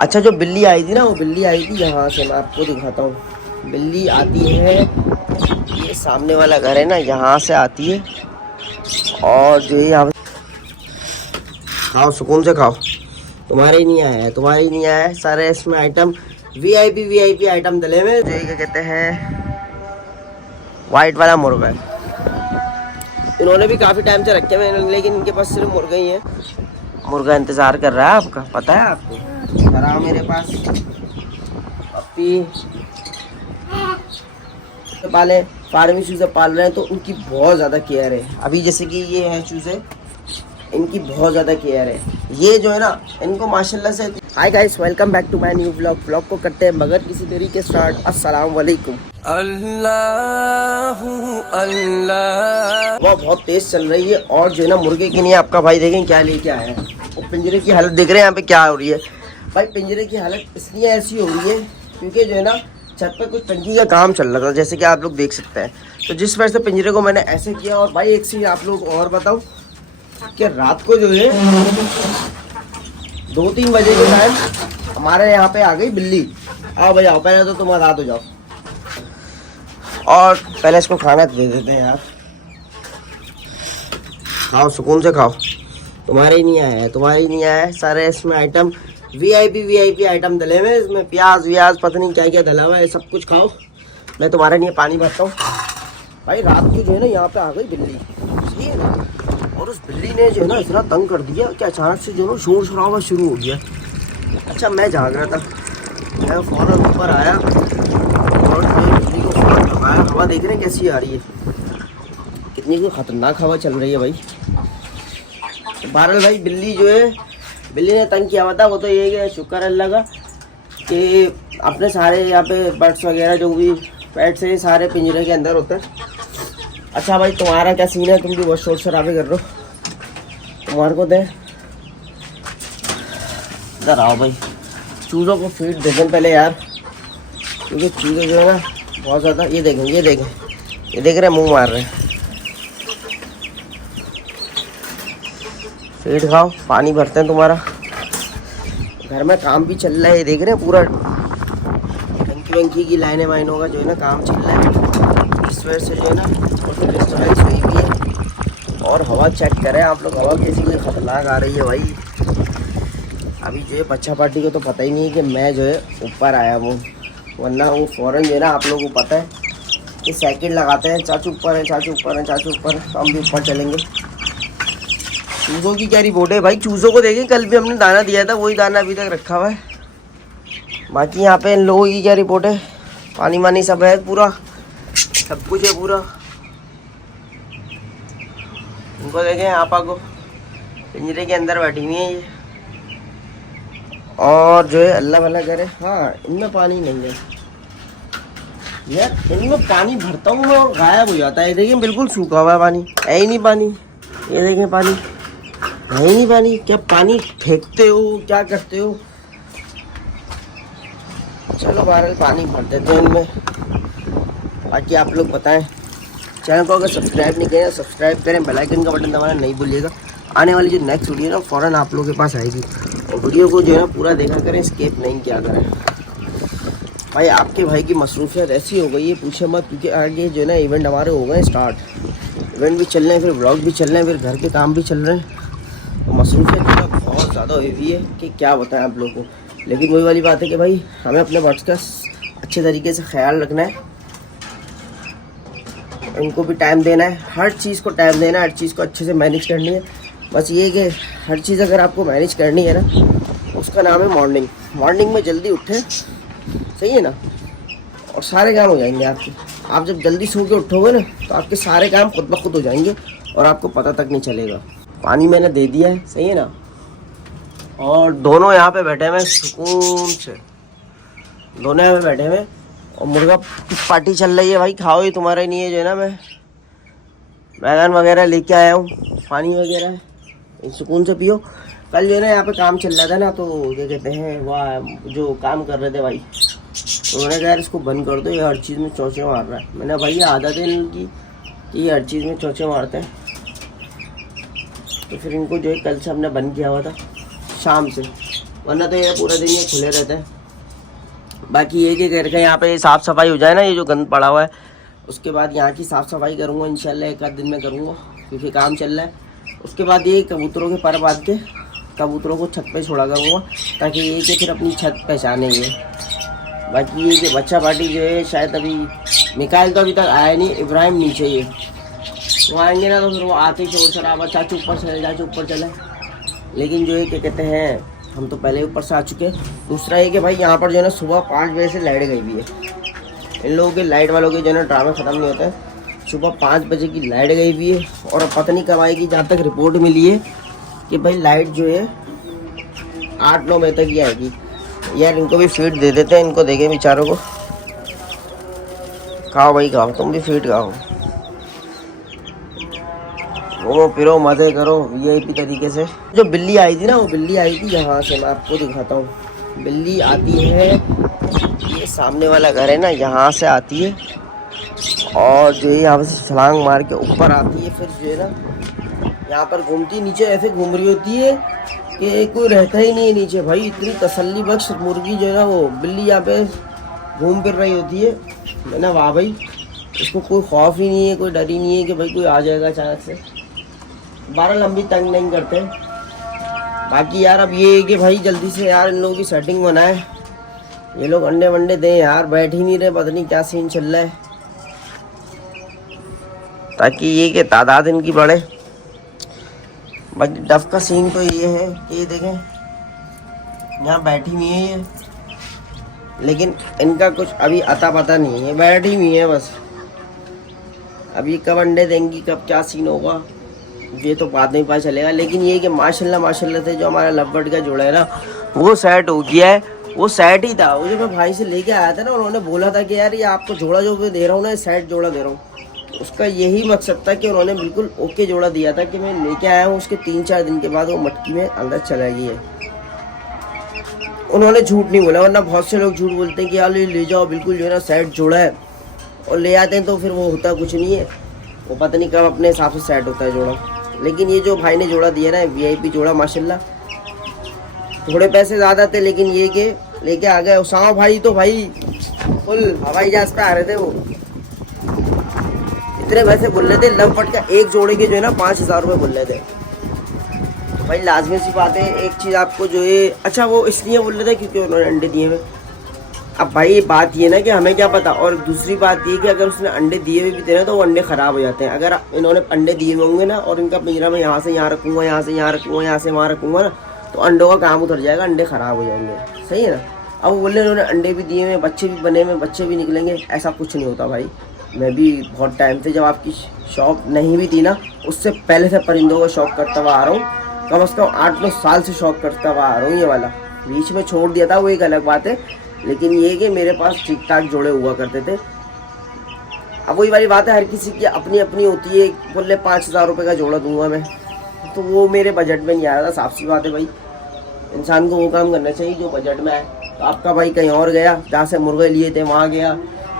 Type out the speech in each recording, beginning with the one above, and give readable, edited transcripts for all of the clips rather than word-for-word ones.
अच्छा जो बिल्ली आई थी ना, वो बिल्ली आई थी यहाँ से, मैं आपको दिखाता हूँ। बिल्ली आती है, ये सामने वाला घर है ना, यहाँ से आती है। और जो ये यहाँ खाओ, सुकून से खाओ। तुम्हारे ही नहीं आया है, तुम्हारे ही नहीं आया है। सारे इसमें आइटम वीआईपी आइटम डले हुए। जो ये कहते हैं वाइट वाला मुर्गा है। इन्होंने भी काफ़ी टाइम से रखे हुए, लेकिन इनके पास सिर्फ मुर्गा ही है। मुर्गा इंतज़ार कर रहा है आपका, पता है आपको। इधर आओ मेरे पास। पप्पी पाले, फार्मी चूज़े पाल रहे हैं तो उनकी बहुत ज़्यादा केयर है। अभी जैसे कि ये हैं चूज़े, इनकी बहुत ज़्यादा केयर है। ये जो है ना, इनको माशाल्लाह से। Hi guys, welcome back to my new vlog को करते हैं मगर किसी तरीके स्टार्ट। अस्सलाम वालेकुम। अल्लाह अल्लाह। वो बहुत तेज चल रही है। और जो है ना, मुर्गे के लिए आपका भाई देखें क्या लेके आया है। और पिंजरे की हालत देख रहे हैं यहाँ पे क्या हो रही है भाई। पिंजरे की हालत इसलिए ऐसी हो रही है क्योंकि जो है ना, छत पे कुछ टंकी का काम चल रहा था, जैसे कि आप लोग देख सकते हैं। तो जिस वजह से पिंजरे को मैंने ऐसे किया। और भाई एक चीज़ आप लोग और बताऊँ कि रात को जो है 2-3 बजे के टाइम हमारे यहाँ पे आ गई बिल्ली। आओ भाई आओ, पहले तो तुम आज़ाद हो जाओ। और पहले इसको खाना दे देते हैं यार। खाओ, सुकून से खाओ। तुम्हारे ही नहीं आया है, तुम्हारे ही नहीं आया है। सारे इसमें आइटम वीआईपी आइटम डले हुए। इसमें प्याज व्याज पता नहीं क्या क्या डला हुआ है। सब कुछ खाओ। मैं तुम्हारे लिए पानी भरता हूँ भाई। रात को जो है ना, यहाँ पे आ गई बिल्ली, सही है ना। और उस बिल्ली ने जो है ना इतना तंग कर दिया कि अचानक से जो है ना शोर शराबा शुरू हो गया। अच्छा मैं जाग रहा था, मैं फ़ौरन ऊपर आया और बिल्ली को फ़ौरन लगाया। हवा देख रहे हैं कैसी आ रही है, कितनी कोई ख़तरनाक हवा चल रही है भाई। तो बहरहाल भाई, बिल्ली जो है, बिल्ली ने तंग किया हुआ था। वो तो ये कि शुक्र अल्लाह का कि अपने सारे यहाँ पे बर्ड्स वगैरह जो भी पेट्स हैं सारे पिंजरे के अंदर होते हैं। अच्छा भाई, तुम्हारा क्या सीन है? तुम भी बहुत शोर शराबे कर रहे हो। तुम्हारे को दे, इधर आओ भाई। चूज़ों को फीड दे दें पहले यार, क्योंकि चूज़े जो है ना बहुत ज़्यादा। ये देखें, ये देखें, ये देख रहे हैं, मुंह मार रहे हैं। फीड खाओ, पानी भरते हैं तुम्हारा। घर में काम भी चल रहा है, देख रहे हैं पूरा टंकी वंकी की लाइनें वाइनों का जो है ना काम चल रहा है। इस वजह से जो है ना डिस्टर्बेंस हुई भी है। और हवा चेक करें आप लोग, हवा कैसी कोई खतरनाक आ रही है भाई। अभी जो है बच्चा पार्टी को तो पता ही नहीं है कि मैं जो है ऊपर आया हूँ, वरना वो फ़ौरन जो है ना, आप लोगों को पता है कि साइकिल लगाते हैं, चाचू ऊपर है, चाचू ऊपर है, चाचू ऊपर है, तो हम भी ऊपर चलेंगे। चूज़ों की क्या रिपोर्ट है भाई। चूज़ों को देखें, कल भी हमने दाना दिया था, वही दाना अभी तक रखा हुआ है। बाकी यहाँ पे इन लोगों की क्या रिपोर्ट है। पानी वानी सब है, पूरा सब कुछ है पूरा। इनको देखें, आपा को पिंजरे के अंदर बैठी हुई है ये। और जो है अल्लाह भला करे। हाँ, इनमें पानी नहीं है यार, इनमें पानी भरता हूँ मैं और गायब हो जाता है। देखिए बिल्कुल सूखा हुआ है पानी, है ही नहीं पानी। ये देखें, पानी है ही नहीं पानी। क्या पानी फेंकते हो, क्या करते हो? चलो बहरहाल पानी भर देते हैं इनमें। बाकी आप लोग बताएं, चैनल को अगर सब्सक्राइब नहीं किया सब्सक्राइब करें, बेल आइकन का बटन दबाना नहीं भूलिएगा। आने वाली जो नेक्स्ट वीडियो है ना, फ़ौरन आप लोगों के पास आएगी। और वीडियो को जो है ना पूरा देखा करें, स्किप नहीं किया करें भाई। आपके भाई की मसरूफियत ऐसी हो गई है, पूछे मत, क्योंकि आगे जो है ना इवेंट हमारे हो गए स्टार्ट। इवेंट भी चल रहे हैं, फिर व्लॉग भी चल रहे हैं, फिर घर के काम भी चल रहे हैं। तो मसरूफियत जो है बहुत ज़्यादा हुई है कि क्या बताएं आप लोगों को। लेकिन वही वाली बात है कि भाई हमें अपने बर्ड्स का अच्छे तरीके से ख्याल रखना है, इनको भी टाइम देना है, हर चीज़ को टाइम देना है, हर चीज़ को अच्छे से मैनेज करनी है। बस ये कि हर चीज़ अगर आपको मैनेज करनी है ना, उसका नाम है मॉर्निंग। मॉर्निंग में जल्दी उठें, सही है ना, और सारे काम हो जाएंगे आपके। आप जब जल्दी सो के उठोगे ना, तो आपके सारे काम खुद ब खुद हो जाएंगे और आपको पता तक नहीं चलेगा। पानी मैंने दे दिया है, सही है ना। और दोनों यहाँ पे बैठे हुए सुकून से, दोनों यहाँ पे बैठे हुए। और मुर्गा पार्टी चल रही है भाई। खाओ, ये तुम्हारे लिए जो है ना मैं बैगन वगैरह लेके आया हूँ, पानी वगैरह सुकून से पियो। कल जो है ना यहाँ पे काम चल रहा था ना, तो क्या कहते हैं वह जो काम कर रहे थे भाई, तो उन्होंने कहा यार इसको बंद कर दो, ये हर चीज़ में चोंचे मार रहा है। मैंने भाई ये आदत है इनकी कि ये हर चीज़ में चोंचे मारते हैं। तो फिर इनको जो है कल से हमने बंद किया हुआ था शाम से, वरना तो ये पूरा दिन ये खुले रहते हैं। बाकी ये कि घर का यहाँ पे साफ़ सफाई हो जाए ना, ये जो गंद पड़ा हुआ है, उसके बाद यहाँ की साफ़ सफाई करूँगा इंशाल्लाह, एक आध दिन में करूँगा क्योंकि काम चल रहा है। उसके बाद ये कबूतरों के पर बांध के कबूतरों को छत पे छोड़ा करूँगा ताकि ये कि फिर अपनी छत पहचानेंगे। बाकी ये कि बच्चा पार्टी जो है शायद अभी मिकाइल तो अभी तक आया नहीं, इब्राहिम नीचे ही है, वो आएंगे ना तो फिर वो आते ही शोर शराबा, चाचू ऊपर चले, चाचू ऊपर चले। लेकिन जो है क्या कहते हैं, हम तो पहले ऊपर से आ चुके हैं। दूसरा ये कि भाई यहाँ पर जो है ना सुबह 5 बजे से लाइट गई हुई है। इन लोगों के लाइट वालों के जो है ना ड्रामा ख़त्म नहीं होता है। सुबह 5 बजे की लाइट गई हुई है और पता नहीं कब आएगी। जहाँ तक रिपोर्ट मिली है कि भाई लाइट जो है 8-9 बजे तक ही आएगी। यार इनको भी फीड दे देते हैं, इनको देखे बेचारों को। खाओ भाई खाओ, तुम भी फीड खाओ, घूमो फिरो मज़े करो वीआईपी तरीके से। जो बिल्ली आई थी ना, वो बिल्ली आई थी यहाँ से, मैं आपको दिखाता हूँ। बिल्ली आती है, ये सामने वाला घर है ना, यहाँ से आती है और जो है यहाँ से छलांग मार के ऊपर आती है। फिर जो है ना यहाँ पर घूमती, नीचे ऐसे घूम रही होती है कि कोई रहता ही नहीं है नीचे। भाई इतनी तसल्ली बख्श मुर्गी जो है ना, वो बिल्ली यहाँ पे घूम फिर रही होती है। मैंने वाह भाई, उसको कोई खौफ ही नहीं है, कोई डर ही नहीं है कि भाई कोई आ जाएगा अचानक से। 12 लंबी तंग नहीं करते। बाकी यार अब ये है कि भाई जल्दी से यार इन लोगों की सेटिंग बनाए, ये लोग अंडे वंडे दें यार, बैठ ही नहीं रहे, पता नहीं क्या सीन चल रहा है, ताकि ये कि तादाद इनकी बढ़े। बाकी डफ का सीन तो ये है कि ये देखें यहाँ बैठी हुई है ये, लेकिन इनका कुछ अभी अता पता नहीं है, बैठी हुई है बस। अभी कब अंडे देंगी, कब क्या सीन होगा, ये तो बाद में पता चलेगा। लेकिन ये कि माशाल्लाह से जो हमारा लवबर्ड का जोड़ा है ना, वो सेट हो गया है। वो सेट ही था, वो जो मैं भाई से लेके आया था ना, उन्होंने बोला था कि यार ये आपको जोड़ा जो मैं दे रहा हूँ ना, सेट जोड़ा दे रहा हूँ। उसका यही मकसद था कि उन्होंने बिल्कुल ओके जोड़ा दिया था कि मैं लेके आया हूँ। उसके 3-4 दिन के बाद वो मटकी में अंदर चला गई है। उन्होंने झूठ नहीं बोला, वरना बहुत से लोग झूठ बोलते हैं कि यार ले जाओ बिल्कुल जो है ना सेट जोड़ा है, और ले आते हैं तो फिर वो होता कुछ नहीं है, वो पता नहीं कब अपने हिसाब से सेट होता है जोड़ा। लेकिन ये जो भाई ने जोड़ा दिया ना, वीआईपी जोड़ा माशाल्लाह, थोड़े पैसे ज़्यादा थे लेकिन ये के लेके आ गए। उसामा भाई तो भाई फुल हवाई जहाज पे आ रहे थे, वो इतने पैसे बोल रहे थे। लवबर्ड का एक जोड़े के जो है ना 5000 रुपये बोल रहे थे। तो भाई लाजमी सी बात है, एक चीज़ आपको जो है, अच्छा वो इसलिए बोल रहे थे क्योंकि उन्होंने अंडे दिए हुए। अब भाई बात ये ना कि हमें क्या पता, और दूसरी बात ये कि अगर उसने अंडे दिए हुए भी थे ना तो वो अंडे ख़राब हो जाते हैं। अगर इन्होंने अंडे दिए होंगे ना और इनका पिंजरा मैं यहाँ से यहाँ रखूँगा, यहाँ से यहाँ रखूँगा, यहाँ से वहाँ रखूँगा ना, तो अंडों का काम उतर जाएगा, अंडे ख़राब हो जाएंगे। सही है ना। अब वो बोले उन्होंने अंडे भी दिए हुए, बच्चे भी बने हुए, बच्चे भी निकलेंगे, ऐसा कुछ नहीं होता भाई। मैं भी बहुत टाइम से, जब आपकी शॉप नहीं भी थी ना, उससे पहले से परिंदों का शौक़ करता हुआ आ रहा हूँ। कम से कम 8-9 साल से शौक़ करता हुआ आ रहा हूँ। ये वाला बीच में छोड़ दिया था, वो एक अलग बात है, लेकिन ये कि मेरे पास ठीक ठाक जोड़े हुआ करते थे। अब वही वाली बात है, हर किसी की अपनी अपनी होती है। बोले 5000 रुपये का जोड़ा दूंगा मैं, तो वो मेरे बजट में नहीं आ रहा था। साफ सी बात है भाई, इंसान को वो काम करना चाहिए जो बजट में आए। तो आपका भाई कहीं और गया, जहाँ से मुर्गे लिए थे वहाँ गया,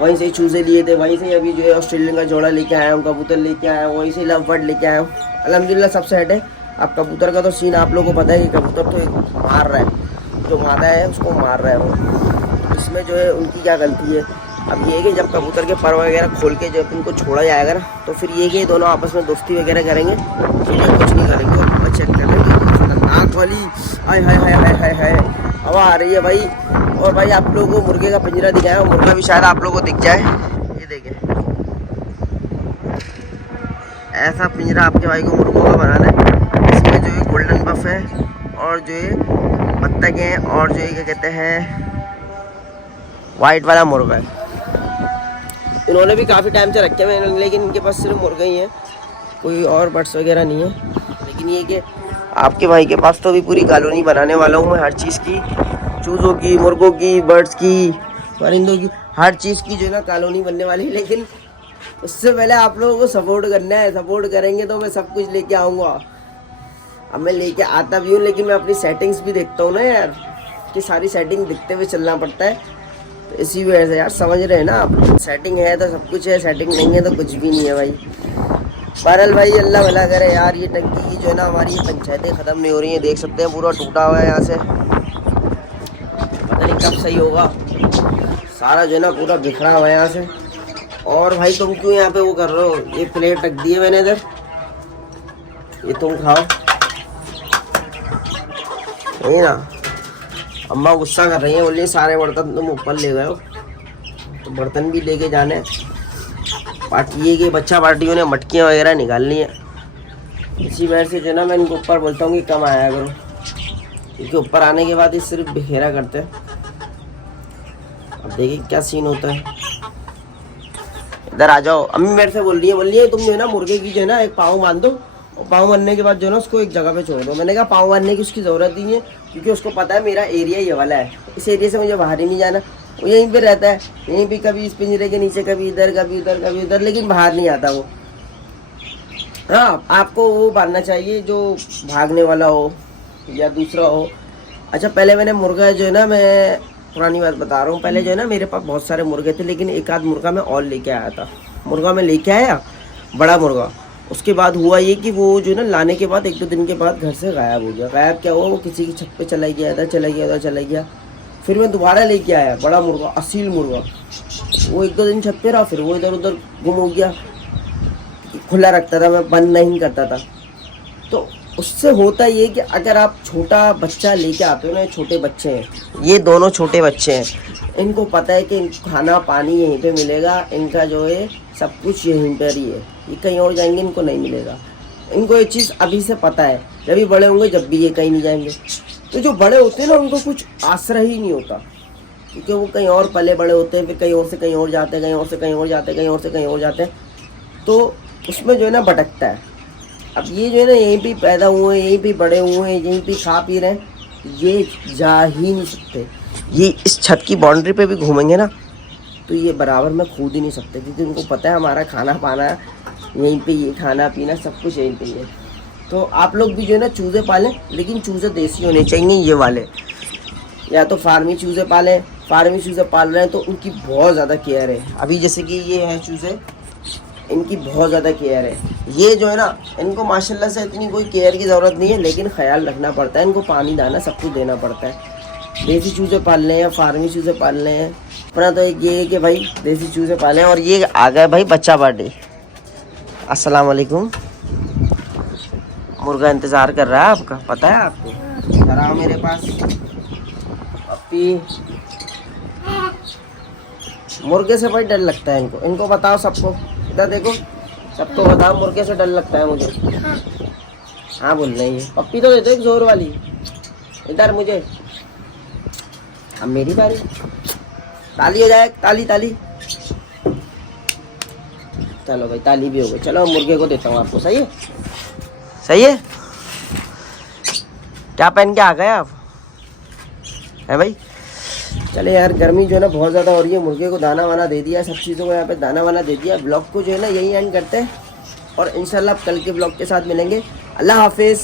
वहीं से चूज़े लिए थे, वहीं से अभी जो है ऑस्ट्रेलियन का जोड़ा लेके आया हूँ, कबूतर लेके आया हूँ, वहीं से लवबर्ड लेके आया हूँ। अल्हम्दुलिल्लाह सब सेट है। अब कबूतर का तो सीन आप लोगों को पता है कि कबूतर तो एक मार रहा है, जो मादा है उसको मार रहा है वो। इसमें जो है उनकी क्या गलती है। अब ये है कि जब कबूतर के पर वगैरह खोल के जब इनको छोड़ा जाएगा ना, तो फिर ये कि दोनों आपस में दोस्ती वगैरह करेंगे, चीज़ें कुछ नहीं करेंगे। और चेक कर लेंगे खतरनाक वाली, हाय हाय हाय हाय हाय हाय हवा आ रही है भाई। और भाई आप लोगों को मुर्गे का पिंजरा दिखाया, और मुर्गा भी शायद आप लोगों को दिख जाए। ये देखें, ऐसा पिंजरा आपके भाई को मुर्गों का बनाना है। इसमें जो है गोल्डन बफ है, और जो है बत्तख हैं, और जो है क्या कहते हैं वाइट वाला मुर्गा है। इन्होंने भी काफ़ी टाइम से रखे हुए हैं, लेकिन इनके पास सिर्फ मुर्गे ही हैं, कोई और बर्ड्स वगैरह नहीं है। लेकिन ये कि आपके भाई के पास तो अभी पूरी कॉलोनी बनाने वाला हूँ मैं, हर चीज़ की, चूज़ों की, मुर्गों की, बर्ड्स की, परिंदों की, हर चीज़ की जो है ना कॉलोनी बनने वाली है। लेकिन उससे पहले आप लोगों को सपोर्ट करना है। सपोर्ट करेंगे तो मैं सब कुछ लेके आऊँगा। अब मैं लेके आता भी हूँ, लेकिन मैं अपनी सेटिंग्स भी देखता हूँ ना यार, कि सारी सेटिंग दिखते हुए चलना पड़ता है। तो इसी वजह से यार, समझ रहे हैं ना आप, सेटिंग है तो सब कुछ है, सेटिंग नहीं है तो कुछ भी नहीं है भाई। बहरहाल भाई अल्लाह भला करे यार। ये टंकी की जो है ना हमारी पंचायतें ख़त्म नहीं हो रही हैं, देख सकते हैं पूरा टूटा हुआ है यहाँ से। कब सही होगा। सारा जो है ना पूरा बिखरा हुआ है यहाँ से। और भाई तुम क्यों यहाँ पे वो कर रहे हो? ये प्लेट रख दी है मैंने इधर, ये तुम खाओ। नहीं ना, अम्मा गुस्सा कर रही है, बोलिए सारे बर्तन तुम ऊपर ले गए हो, तो बर्तन भी लेके जाने। पार्टी ये कि बच्चा पार्टियों ने मटकियाँ वगैरह निकालनी है, इसी वजह से जो ना मैं इनको ऊपर बोलता हूँ कि कम आया करो, क्योंकि ऊपर आने के बाद ये सिर्फ बिखेरा करते हैं। अब देखिए क्या सीन होता है। इधर आ जाओ। अम्मी मेरे से बोल रही है तुम जो है ना मुर्गे की जो है ना एक पाँव बांध दो, और पाँव बांधने के बाद जो है ना उसको एक जगह पे छोड़ दो। मैंने कहा पाँव बांधने की उसकी ज़रूरत नहीं है, क्योंकि उसको पता है मेरा एरिया ये वाला है, इस एरिया से मुझे बाहर ही नहीं जाना। वो यहीं पे रहता है, यहीं पे कभी इस पिंजरे के नीचे, कभी इधर कभी उधर कभी उधर, लेकिन बाहर नहीं आता वो। हाँ, आपको वो बांधना चाहिए जो भागने वाला हो या दूसरा हो। अच्छा, पहले मैंने मुर्गा जो है ना, मैं पुरानी बात बता रहा हूँ, पहले जो है ना मेरे पास बहुत सारे मुर्गे थे, लेकिन एक आध मुर्गा मैं और लेके आया था। मुर्गा मैं लेके आया, बड़ा मुर्गा। उसके बाद हुआ ये कि वो जो है ना लाने के बाद 1-2 दिन के बाद घर से गायब हो गया। गायब क्या हुआ, वो किसी की छत पे चला गया, इधर चला गया, उधर चला गया। फिर मैं दोबारा लेके आया बड़ा मुर्गा, असील मुर्गा। वो 1-2 दिन छत पे रहा, फिर वो इधर उधर गुम हो गया। खुला रखता था मैं, बंद नहीं करता था। तो उससे होता ये कि अगर आप छोटा बच्चा लेके आते हो ना, छोटे बच्चे हैं, ये दोनों छोटे बच्चे हैं, इनको पता है कि इनको खाना पानी यहीं पे मिलेगा, इनका जो है सब कुछ यहीं पर ही है, ये कहीं और जाएंगे इनको नहीं मिलेगा। इनको ये चीज़ अभी से पता है, जब भी बड़े होंगे जब भी ये कहीं नहीं जाएंगे। तो जो बड़े होते हैं ना उनको कुछ आसरा ही नहीं होता, क्योंकि वो कहीं और पले बड़े होते हैं, फिर कहीं और से कहीं और जाते हैं, कहीं और से कहीं और जाते हैं, कहीं और से कहीं और जाते हैं, तो उसमें जो है ना भटकता है। अब ये जो है ना यहीं पे पैदा हुए हैं, यहीं पे बड़े हुए हैं, यहीं पे खा पी रहे हैं, ये जा ही नहीं सकते। ये इस छत की बाउंड्री पे भी घूमेंगे ना तो ये बराबर में कूद ही नहीं सकते, क्योंकि उनको पता है हमारा खाना पाना यहीं पे, ये खाना पीना सब कुछ यहीं पे है। तो आप लोग भी जो है ना चूज़े पालें, लेकिन चूज़े देसी होने चाहिए ये वाले, या तो फार्मी चूज़े पालें। फार्मी चूज़े पाल रहे हैं तो उनकी बहुत ज़्यादा केयर है। अभी जैसे कि ये हैं चूज़े, इनकी बहुत ज़्यादा केयर है। ये जो है ना, इनको माशाल्लाह से इतनी कोई केयर की ज़रूरत नहीं है, लेकिन ख्याल रखना पड़ता है, इनको पानी दाना सब कुछ देना पड़ता है। देसी चूज़े पालने हैं, फार्मी चूज़े पालने हैं, अपना तो एक ये है कि भाई देसी चूज़े पालें। और ये आ गए भाई बच्चा पार्टी। अस्सलाम वालेकुम। मुर्गा इंतज़ार कर रहा है आपका, पता है आपको? इधर आओ मेरे पास पप्पी। मुर्गे से भाई डर लगता है इनको, इनको बताओ सबको, इधर देखो, सबको बताओ मुर्गे से डर लगता है मुझे। हाँ बोल रही है, पप्पी तो दे दो एक जोर वाली। इधर मुझे, अब मेरी बारी, ताली हो जाए, ताली ताली। चलो भाई ताली भी हो गई। चलो मुर्गे को देता हूँ आपको। सही है, सही है। क्या पहन के आ गए आप, है भाई? चले यार, गर्मी जो है ना बहुत ज़्यादा हो रही है। मुर्गे को दाना वाना दे दिया, सब चीज़ों को यहाँ पे दाना वाना दे दिया। ब्लॉग को जो है ना यही एंड करते हैं, और इंशाल्लाह कल के ब्लॉग के साथ मिलेंगे। अल्लाह हाफिज़।